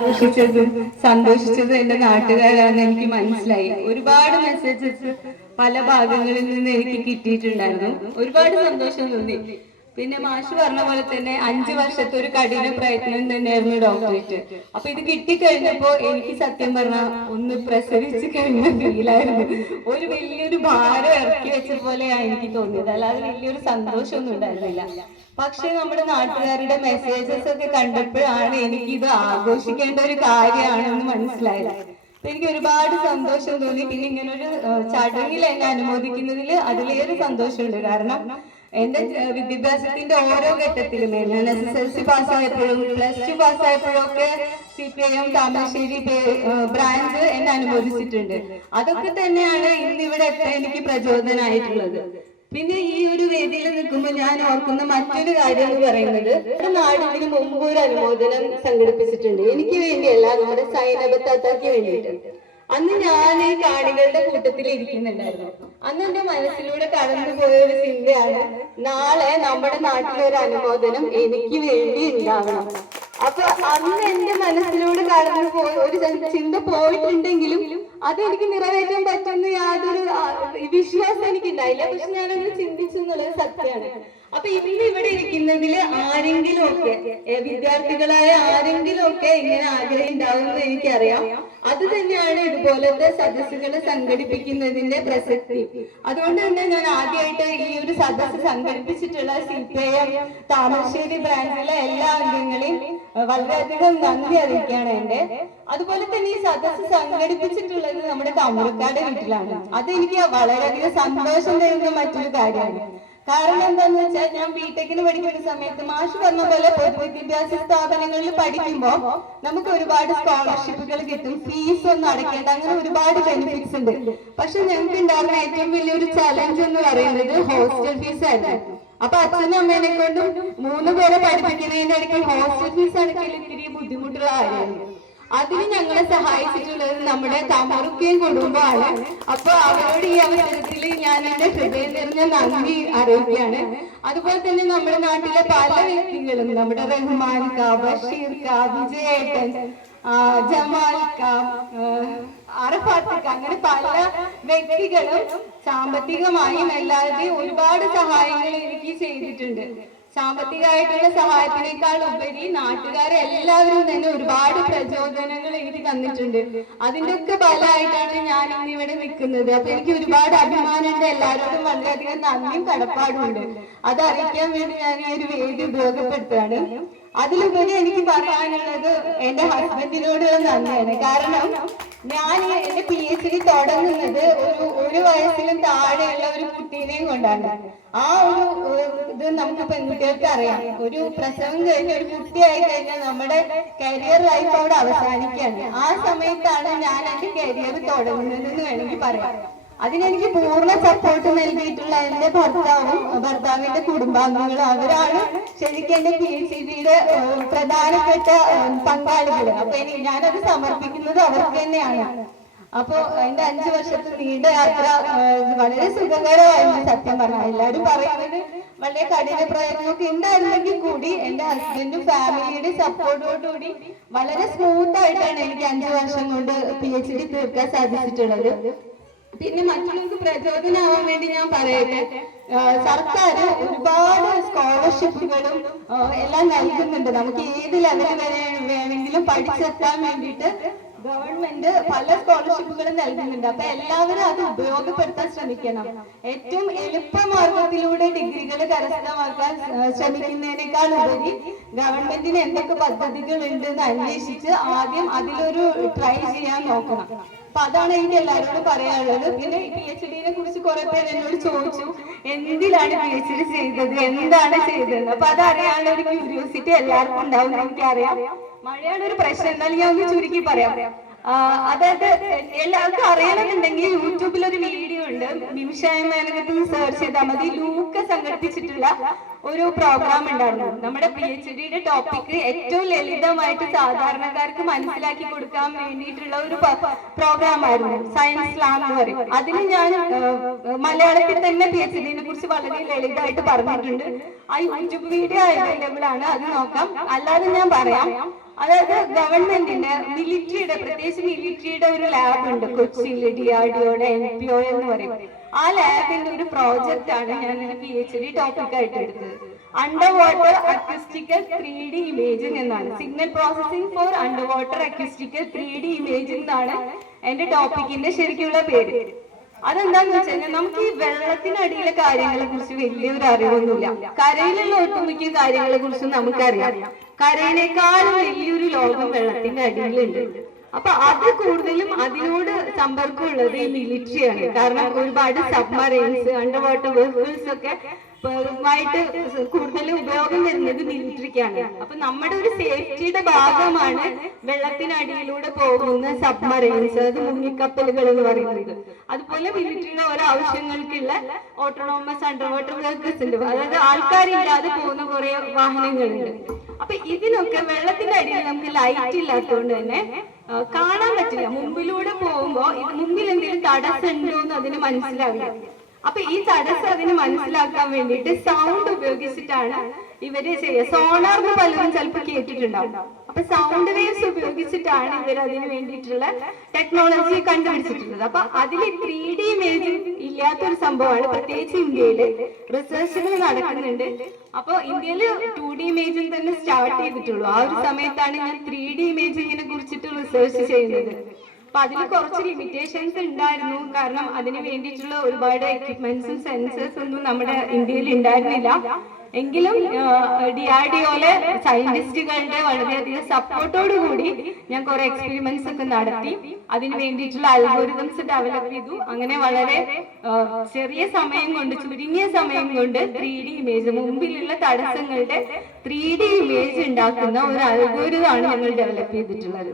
സന്തോഷിച്ചതും. സന്തോഷിച്ചതും എന്റെ നാട്ടുകാരാണെന്ന് എനിക്ക് മനസ്സിലായി. ഒരുപാട് മെസ്സേജസ് പല ഭാഗങ്ങളിൽ നിന്ന് എനിക്ക് കിട്ടിയിട്ടുണ്ടായിരുന്നു. ഒരുപാട് സന്തോഷം തോന്നി. പിന്നെ മാഷ് പറഞ്ഞ പോലെ തന്നെ അഞ്ചു വർഷത്തെ ഒരു കഠിന പ്രയത്നം തന്നെയായിരുന്നു ഡോക്ടറേറ്റ്. അപ്പൊ ഇത് കിട്ടിക്കഴിഞ്ഞപ്പോ എനിക്ക് സത്യം പറഞ്ഞ ഒന്ന് പ്രസവിച്ച് കഴിഞ്ഞ ഫീലായിരുന്നു. ഒരു വലിയൊരു ഭാരം ഇറക്കി വെച്ച പോലെയാണ് എനിക്ക് തോന്നിയത്. അല്ലാതെ വലിയൊരു സന്തോഷമൊന്നും ഉണ്ടായിരുന്നില്ല. പക്ഷെ നമ്മുടെ നാട്ടുകാരുടെ മെസ്സേജസ് ഒക്കെ കണ്ടപ്പോഴാണ് എനിക്ക് ഇത് ആഘോഷിക്കേണ്ട ഒരു കാര്യമാണെന്ന് മനസ്സിലായത്. എനിക്ക് ഒരുപാട് സന്തോഷം തോന്നി. പിന്നെ ഇങ്ങനൊരു ചടങ്ങിൽ എന്നെ അനുമോദിക്കുന്നതിൽ അതിലേറെ സന്തോഷമുണ്ട്. കാരണം എന്റെ വിദ്യാഭ്യാസത്തിന്റെ ഓരോ ഘട്ടത്തിലും ഞാൻ എസ് എസ് എൽ സി പാസ്സായപ്പോഴും പ്ലസ് ടു പാസ്സായപ്പോഴും ഒക്കെ C P I M Thamarassery branch എന്നെ അനുമോദിച്ചിട്ടുണ്ട്. അതൊക്കെ തന്നെയാണ് ഇന്ന് ഇവിടെ എത്താൻ എനിക്ക് പ്രചോദനമായിട്ടുള്ളത് പിന്നെ ഈ ഒരു വേദിയിൽ നിൽക്കുമ്പോൾ ഞാൻ ഓർക്കുന്ന മറ്റൊരു കാര്യം എന്ന് പറയുന്നത് നമ്മുടെ നാടിന് മുമ്പ് ഒരു അനുമോദനം സംഘടിപ്പിച്ചിട്ടുണ്ട്. എനിക്ക് വേണ്ടിയല്ല നമ്മുടെ സൈനബത്താക്കി വേണ്ടിയിട്ട്. അന്ന് ഞാൻ ഈ കാണികളുടെ കൂട്ടത്തിൽ ഇരിക്കുന്നുണ്ടായിരുന്നു. അന്ന് എന്റെ മനസ്സിലൂടെ കടന്നുപോയ ഒരു ചിന്തയാണ് നാളെ നമ്മുടെ നാട്ടിലൊരു അനുമോദനം എനിക്ക് വേണ്ടി ഉണ്ടാവണം. അപ്പൊ അന്ന് എന്റെ മനസ്സിലൂടെ കടന്നു പോയ ഒരു ചിന്ത പോയിട്ടുണ്ടെങ്കിലും അതെനിക്ക് നിറവേറ്റാൻ പറ്റുന്ന യാതൊരു വിശ്വാസം എനിക്കുണ്ടായില്ല. പക്ഷെ ഞാനത് ചിന്തിച്ചു എന്നുള്ളത് സത്യമാണ്. അപ്പൊ ഇന്ന് ഇവിടെ ഇരിക്കുന്നതിൽ ആരെങ്കിലും ഒക്കെ വിദ്യാർത്ഥികളായ ആരെങ്കിലും ഒക്കെ ഇങ്ങനെ ആഗ്രഹം ഉണ്ടാവും ഉണ്ടാവുമെന്ന് എനിക്കറിയാം. അത് തന്നെയാണ് ഇതുപോലത്തെ സദസ്സുകൾ സംഘടിപ്പിക്കുന്നതിന്റെ പ്രസക്തി. അതുകൊണ്ട് തന്നെ ഞാൻ ആദ്യമായിട്ട് ഈ ഒരു സദസ്സ് സംഘടിപ്പിച്ചിട്ടുള്ള C P I M Thamarassery ബ്രാഞ്ചിലെ എല്ലാ അംഗങ്ങളെയും വളരെയധികം നന്ദി അറിയിക്കുകയാണ് എന്റെ അതുപോലെ തന്നെ ഈ സദസ്സ് സംഘടിപ്പിച്ചിട്ടുള്ളത് നമ്മുടെ തമിഴ്ക്കാട് വീട്ടിലാണ്. അത് എനിക്ക് വളരെയധികം സന്തോഷം തരുന്ന മറ്റൊരു കാര്യമാണ്. കാരണം എന്താന്ന് വെച്ചാൽ ഞാൻ ബിടെക്കിന് പഠിക്കുന്ന സമയത്ത് മാഷ് പറഞ്ഞ പോലെ പൊതുവിദ്യാഭ്യാസ സ്ഥാപനങ്ങളിൽ പഠിക്കുമ്പോൾ നമുക്ക് ഒരുപാട് സ്കോളർഷിപ്പുകൾ കിട്ടും. ഫീസ് ഒന്നും അടയ്ക്കേണ്ട. അങ്ങനെ ഒരുപാട് ബെനിഫിറ്റ്സ് ഉണ്ട്. പക്ഷെ ഞങ്ങൾക്ക് ഉണ്ടായിരുന്ന ഏറ്റവും വലിയൊരു ചലഞ്ച് എന്ന് പറയുന്നത് ഹോസ്റ്റൽ ഫീസ് ആയിരുന്നു. അപ്പൊ അച്ഛനും അമ്മേനെ കൊണ്ടും മൂന്ന് പേരെ പഠിപ്പിക്കുന്നതിന്റെ ഇടയ്ക്ക് ഹോസ്റ്റൽ ഫീസ് അടയ്ക്കൽ ഇത്തിരി ബുദ്ധിമുട്ടുള്ള കാര്യമാണ് അതിന് ഞങ്ങളെ സഹായിച്ചിട്ടുള്ളത് നമ്മുടെ തമറുക്കയും കുടുംബമാണ്. അപ്പൊ അവരോട് ഈ അവസരത്തിൽ ഞാൻ എന്റെ ഹൃദയം നിറഞ്ഞ നന്ദി അറിയിക്കുകയാണ്. അതുപോലെ തന്നെ നമ്മുടെ നാട്ടിലെ പല വ്യക്തികളും നമ്മുടെ റഹ്മാൻ കാ ബഷീർ കാ വിജയേട്ടൻ ജമാൽ അങ്ങനെ പല വ്യക്തികളും സാമ്പത്തികമായും അല്ലാതെ ഒരുപാട് സഹായങ്ങൾ എനിക്ക് ചെയ്തിട്ടുണ്ട്. സാമ്പത്തികമായിട്ടുള്ള സഹായത്തിനേക്കാൾ ഉപരി നാട്ടുകാരെ എല്ലാവരും തന്നെ ഒരുപാട് പ്രചോദനങ്ങൾ എനിക്ക് തന്നിട്ടുണ്ട്. അതിന്റെ ഒക്കെ ഫലമായിട്ടാണ് ഞാൻ ഇന്ന് ഇവിടെ നിൽക്കുന്നത്. അപ്പൊ എനിക്ക് ഒരുപാട് അഭിമാനമുണ്ട്. എല്ലാവരോടും വളരെയധികം നന്ദിയും കടപ്പാടുമുണ്ട്. അത് അറിയിക്കാൻ വേണ്ടി ഞാൻ ഈ ഒരു വേദി ഉപയോഗപ്പെടുത്തുകയാണ്. അതിലുപരി എനിക്ക് പറയാനുള്ളത് എന്റെ ഹസ്ബൻഡിനോടുള്ള നന്ദിയാണ്. കാരണം ഞാൻ എന്റെ പി എച്ച് ഡി തുടങ്ങുന്നത് ഒരു വയസ്സിലും താഴെയുള്ള ഒരു കുട്ടീനെയും കൊണ്ടാണ്. ആ ഒരു ഇത് നമുക്ക് പെൺകുട്ടികൾക്ക് അറിയാം. ഒരു പ്രസവം കഴിഞ്ഞ ഒരു കുട്ടിയായി കഴിഞ്ഞാൽ നമ്മുടെ കരിയർ ലൈഫ് അവിടെ അവസാനിക്കുകയാണ്. ആ സമയത്താണ് ഞാൻ എന്റെ കരിയർ തുടങ്ങുന്നതെന്ന് വേണമെങ്കിൽ പറയാം. അതിനെനിക്ക് പൂർണ സപ്പോർട്ട് നൽകിയിട്ടുള്ള എന്റെ ഭർത്താവും ഭർത്താവിന്റെ കുടുംബാംഗങ്ങളും അവരാണ് ശരിക്കും എന്റെ പി എച്ച് ഡിയുടെ പ്രധാനപ്പെട്ട പങ്കാളികൾ. അപ്പൊ ഞാൻ ഞാനത് സമർപ്പിക്കുന്നത് അവർക്ക് തന്നെയാണ്. അപ്പോ എന്റെ അഞ്ചു വർഷത്തെ നീണ്ട യാത്ര വളരെ സുഖകരമായിരുന്നു സത്യം പറഞ്ഞാൽ എല്ലാരും പറയുന്നത് വളരെ കഠിന പ്രയത്നമൊക്കെ ഉണ്ടായിരുന്നെങ്കിൽ കൂടി എന്റെ ഹസ്ബൻഡും ഫാമിലിയുടെ സപ്പോർട്ടോടുകൂടി വളരെ സ്മൂത്ത് ആയിട്ടാണ് എനിക്ക് അഞ്ചു വർഷം കൊണ്ട് പി എച്ച് ഡി തീർക്കാൻ സാധിച്ചിട്ടുള്ളത്. പിന്നെ മറ്റുള്ളവർക്ക് പ്രചോദനമാവാൻ വേണ്ടി ഞാൻ പറയട്ടെ സർക്കാർ ഒരുപാട് സ്കോളർഷിപ്പുകളും എല്ലാം നൽകുന്നുണ്ട്. നമുക്ക് ഏത് ലെവൽ വരെ വേണമെങ്കിലും പഠിച്ചെത്താൻ വേണ്ടിയിട്ട് ഗവൺമെന്റ് പല സ്കോളർഷിപ്പുകളും നൽകുന്നുണ്ട്. അപ്പൊ എല്ലാവരും അത് ഉപയോഗപ്പെടുത്താൻ ശ്രമിക്കണം. ഏറ്റവും എളുപ്പമാർഗത്തിലൂടെ ഡിഗ്രികൾ കരസ്ഥമാക്കാൻ ശ്രമിക്കുന്നതിനേക്കാൾ ഉപരി ഗവൺമെന്റിന് എന്തൊക്കെ പദ്ധതികൾ ഉണ്ട് എന്ന് അന്വേഷിച്ച് ആദ്യം അതിലൊരു ട്രൈ ചെയ്യാൻ നോക്കണം. അപ്പൊ അതാണ് എനിക്ക് എല്ലാവരോടും പറയാനുള്ളത്. പിന്നെ പി എച്ച് ഡിനെ കുറിച്ച് കുറെ പേര് എന്നോട് ചോദിച്ചു എന്തിലാണ് പി എച്ച് ഡി ചെയ്തത്? എന്താണ് ചെയ്തത്? അപ്പൊ അതറിയാനുള്ള ഒരു ക്യൂരിയോസിറ്റി എല്ലാവർക്കും ഉണ്ടാവും എനിക്കറിയാം. മഴയാണ് ഒരു പ്രശ്നം എന്നാലും ഞാൻ ഒന്ന് ചുരുക്കി പറയാം. അതായത് എല്ലാവർക്കും അറിയണമെന്നുണ്ടെങ്കിൽ യൂട്യൂബിൽ ഒരു വീഡിയോ ഉണ്ട്. നിമിഷായ്മേനകത്ത് സെർച്ച് ചെയ്താൽ മതി. ലൂക്ക സംഘടിപ്പിച്ചിട്ടുള്ള ഒരു പ്രോഗ്രാം ഉണ്ടായിരുന്നു. നമ്മുടെ പി എച്ച് ഡിയുടെ ടോപ്പിക് ഏറ്റവും ലളിതമായിട്ട് സാധാരണക്കാർക്ക് മനസ്സിലാക്കി കൊടുക്കാൻ വേണ്ടിയിട്ടുള്ള ഒരു പ്രോഗ്രാം ആയിരുന്നു. സയൻസ് ലാബ് എന്ന് പറയും. അതിന് ഞാൻ മലയാളത്തിൽ തന്നെ പി എച്ച് ഡിനെ കുറിച്ച് വളരെ ലളിതമായിട്ട് പറഞ്ഞിട്ടുണ്ട്. ആ യൂട്യൂബ് വീഡിയോ അവൈലബിൾ ആണ്. അത് നോക്കാം. അല്ലാതെ ഞാൻ പറയാം. അതായത് ഗവൺമെന്റിന്റെ മിലിറ്ററിയുടെ പ്രത്യേകിച്ച് മിലിറ്ററിയുടെ ഒരു ലാബ് ഉണ്ട് കൊച്ചിയിൽ ഡി ആർ ഡിഒയുടെ എൻ പി ഒ എന്ന് പറയും. ആ ലാബിന്റെ ഒരു പ്രോജക്റ്റ് ആണ് ഞാൻ പി എച്ച് ഡി ടോപ്പിക് ആയിട്ട് എടുത്തത്. Underwater acoustical three D imaging എന്നാണ്. Signal processing for underwater acoustical three D imaging എന്നാണ് എന്റെ ടോപ്പിക്കിന്റെ ശരിക്കുള്ള പേര്. അതെന്താന്ന് വെച്ച് കഴിഞ്ഞാൽ നമുക്ക് ഈ വെള്ളത്തിനടിയിലെ കാര്യങ്ങളെ കുറിച്ച് വലിയൊരു അറിവൊന്നുമില്ല. കരയിലുള്ള ഒട്ടുമിക്ക കാര്യങ്ങളെ കുറിച്ച് നമുക്കറിയാം. കരയിനേക്കാളും വലിയൊരു ലോകം വെള്ളത്തിന്റെ അടിയിലുണ്ട്. അപ്പൊ അത് കൂടുതലും അതിനോട് സമ്പർക്കമുള്ളത് ഈ മിലിറ്ററിയാണ് കാരണം ഒരുപാട് സബ്മറൈൻസ് അണ്ടർ വാട്ടർ വെഹിക്കിൾസ് ഒക്കെ ആയിട്ട് കൂടുതൽ ഉപയോഗം വരുന്നത് മിലിറ്ററിക്കാണ്. അപ്പൊ നമ്മുടെ ഒരു സേഫ്റ്റിയുടെ ഭാഗമാണ് വെള്ളത്തിനടിയിലൂടെ പോകുന്ന സബ്മറൈൻസ് അത് മുങ്ങിക്കപ്പലുകൾ എന്ന് പറയുന്നത്. അതുപോലെ മിലിറ്ററിയുടെ ഓരോ ആവശ്യങ്ങൾക്കുള്ള ഓട്ടോണോമസ് അണ്ടർ വാട്ടർ വെഹിക്കിൾസ് ഉണ്ട്. അതായത് ആൾക്കാരില്ലാതെ പോകുന്ന കുറെ വാഹനങ്ങളുണ്ട്. അപ്പൊ ഇതിനൊക്കെ വെള്ളത്തിന്റെ അടിയിൽ നമുക്ക് ലൈറ്റ് ഇല്ലാത്തതുകൊണ്ട് തന്നെ കാണാൻ പറ്റില്ല. മുമ്പിലൂടെ പോകുമ്പോ ഇത് മുമ്പിൽ എന്തെങ്കിലും തടസ്സം ഉണ്ടോ എന്ന് അതിന് മനസ്സിലാവില്ല. അപ്പൊ ഈ തടസ്സം അതിന് മനസ്സിലാക്കാൻ വേണ്ടിയിട്ട് സൗണ്ട് ഉപയോഗിച്ചിട്ടാണ് ഇവർ ചെയ്യുക. സോണാർ പലരും ചിലപ്പോൾ കേട്ടിട്ടുണ്ടാവും. അപ്പൊ സൗണ്ട് വേവ്സ് ഉപയോഗിച്ചിട്ടാണ് ഇവർ അതിന് വേണ്ടിയിട്ടുള്ള ടെക്നോളജി കണ്ടുപിടിച്ചിട്ടുള്ളത്. അപ്പൊ അതിൽ ത്രീ ഡി ഇമേജിംഗ് ഇല്ലാത്തൊരു സംഭവമാണ് പ്രത്യേകിച്ച് ഇന്ത്യയിൽ. റിസർച്ചുകൾ നടക്കുന്നുണ്ട്. അപ്പൊ ഇന്ത്യയിൽ ടു ഡി ഇമേജിംഗ് തന്നെ സ്റ്റാർട്ട് ചെയ്തിട്ടുള്ളൂ. ആ ഒരു സമയത്താണ് ഞാൻ ത്രീ ഡി ഇമേജിങ്ങിനെ കുറിച്ചിട്ട് റിസർച്ച് ചെയ്യുന്നത്. അപ്പൊ അതിന് കുറച്ച് ലിമിറ്റേഷൻസ് ഉണ്ടായിരുന്നു. കാരണം അതിന് വേണ്ടിയിട്ടുള്ള ഒരുപാട് എക്യുപ്മെന്റ്സും സെൻസേഴ്സ് ഒന്നും നമ്മുടെ ഇന്ത്യയിൽ ഉണ്ടായിരുന്നില്ല. എങ്കിലും ഡി ആർ ഡി ഒയിലെ സയന്റിസ്റ്റുകളുടെ വളരെയധികം സപ്പോർട്ടോട് കൂടി ഞാൻ കുറെ എക്സ്പെരിമെന്റ്സ് ഒക്കെ നടത്തി. അതിന് വേണ്ടിയിട്ടുള്ള അൽഗോരിതംസ് ഡെവലപ്പ് ചെയ്തു. അങ്ങനെ വളരെ ചെറിയ സമയം കൊണ്ട് ചുരുങ്ങിയ സമയം കൊണ്ട് ത്രീ ഡി ഇമേജ് മുമ്പിലുള്ള തടസ്സങ്ങളുടെ ത്രീ ഡി ഇമേജ് ഉണ്ടാക്കുന്ന ഒരു അൽഗോരിതമാണ് ഞങ്ങൾ ഡെവലപ്പ് ചെയ്തിട്ടുള്ളത്.